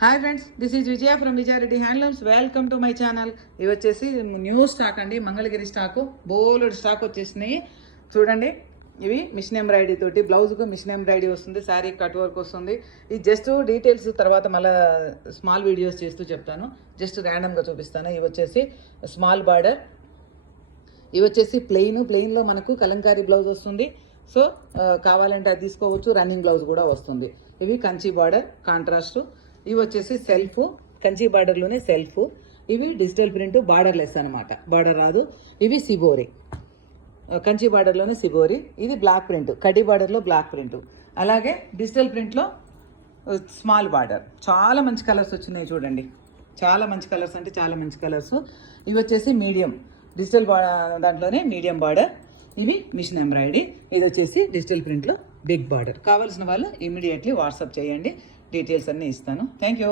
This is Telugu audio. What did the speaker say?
Hi friends, this is Vijaya from Vijaya Reddy handlooms. Welcome to my channel. ఇవి వచ్చేసి న్యూ స్టాక్ అండి, మంగళగిరి స్టాకు. బోల్డ్ స్టాక్ వచ్చేసినాయి చూడండి. ఇవి మిషన్ ఎంబ్రాయిడరీ తోటి, బ్లౌజ్కు మిషన్ ఎంబ్రాయిడరీ వస్తుంది, శారీ కట్ వర్క్ వస్తుంది. ఇది జస్ట్ డీటెయిల్స్ తర్వాత మళ్ళీ స్మాల్ వీడియోస్ చేస్తూ చెప్తాను, జస్ట్ ర్యాండమ్గా చూపిస్తాను. ఇవి వచ్చేసి స్మాల్ బార్డర్, ఇవి వచ్చేసి ప్లెయిన్లో మనకు కలంకారీ బ్లౌజ్ వస్తుంది. సో కావాలంటే అది తీసుకోవచ్చు, రన్నింగ్ బ్లౌజ్ కూడా వస్తుంది. ఇవి కంచి బార్డర్ కాంట్రాస్ట్. ఇవి వచ్చేసి సెల్ఫ్, కంచి బార్డర్లోనే సెల్ఫ్. ఇవి డిజిటల్ ప్రింట్, బార్డర్ లెస్ అనమాట, బార్డర్ రాదు. ఇవి సిబోరి, కంచి బార్డర్లోనే సిబోరి. ఇది బ్లాక్ ప్రింట్, కడ్డీ బార్డర్లో బ్లాక్ ప్రింట్. అలాగే డిజిటల్ ప్రింట్లో స్మాల్ బార్డర్. చాలా మంచి కలర్స్ వచ్చినాయి చూడండి, చాలా మంచి కలర్స్ అంటే చాలా మంచి కలర్స్. ఇవి వచ్చేసి మీడియం, డిజిటల్ దాంట్లోనే మీడియం బార్డర్. ఇవి మిషన్ ఎంబ్రాయిడరీ. ఇది వచ్చేసి డిజిటల్ ప్రింట్లో బిగ్ బార్డర్. కావాల్సిన వాళ్ళు ఇమీడియట్లీ వాట్సాప్ చేయండి, డీటెయిల్స్ అన్నీ ఇస్తాను. Thank you.